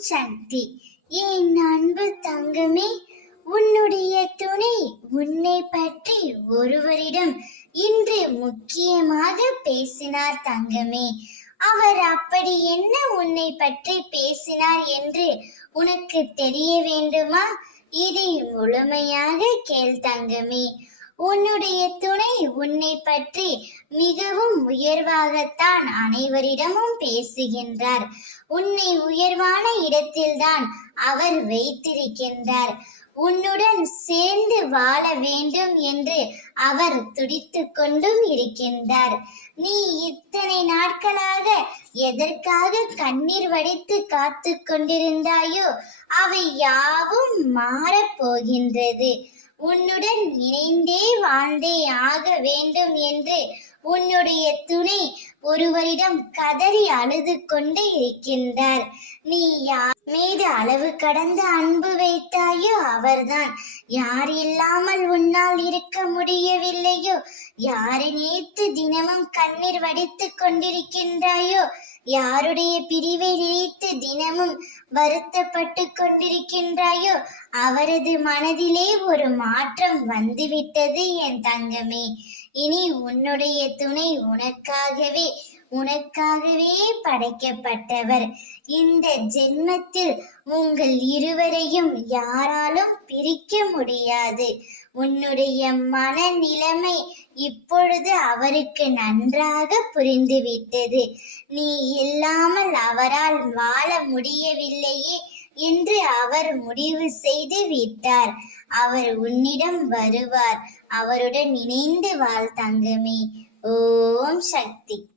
சக்தி. என் அன்பு தங்கமே, உன்னுடைய துணை உன்னை பற்றி ஒருவரிடம் இன்று முக்கியமாக பேசினார் தங்கமே. அவர் அப்படி என்ன உன்னை பற்றி பேசினார் என்று உனக்கு தெரிய வேண்டுமா? இதை முழுமையாக கேள் தங்கமே. உன்னுடைய துணை உன்னை பற்றி மிகவும் உயர்வாகத்தான் அனைவரிடமும் பேசுகின்றார். உன்னை உயர்வான இடத்தில்தான் அவர் வைத்திருக்கின்றார். உன்னுடன் சேர்ந்து வாழ வேண்டும் என்று அவர் துடித்துக் கொண்டும் இருக்கின்றார். நீ இத்தனை நாட்களாக எதற்காக கண்ணீர் வடித்து காத்து கொண்டிருந்தாயோ அவை யாவும் மாறப் போகின்றது. உன்னுடன் இணைந்தே வாழ்ந்தே ஆக வேண்டும் என்று உன்னுடைய துணை ஒருவரிடம் கதறி அழுது கொண்டு இருக்கின்றார். நீ யார் மீது அளவு கடந்த அன்பு வைத்தாயோ அவர்தான். யார் இல்லாமல் உன்னால் இருக்க முடியவில்லையோ, யாரை நினைத்து தினமும் கண்ணீர் வடித்து கொண்டிருக்கின்றாயோ, யாருடைய பிரிவை நினைத்து தினமும் வருத்தப்பட்டு கொண்டிருக்கின்றாயோ அவரது மனதிலே ஒரு மாற்றம் வந்துவிட்டது என் தங்கமே. இனி உன்னுடைய துணை உனக்காகவே படைக்கப்பட்டவர். இந்த ஜென்மத்தில் உங்கள் இருவரையும் யாராலும் பிரிக்க முடியாது. உன்னுடைய மனநிலைமை இப்பொழுது அவருக்கு நன்றாக புரிந்துவிட்டது. நீ இல்லாமல் அவரால் வாழ முடியவில்லையே என்று அவர் முடிவு செய்து விட்டார். அவர் உன்னிடம் வருவார். அவருடன் இணைந்து வாழ் தங்கமே. ஓம் சக்தி.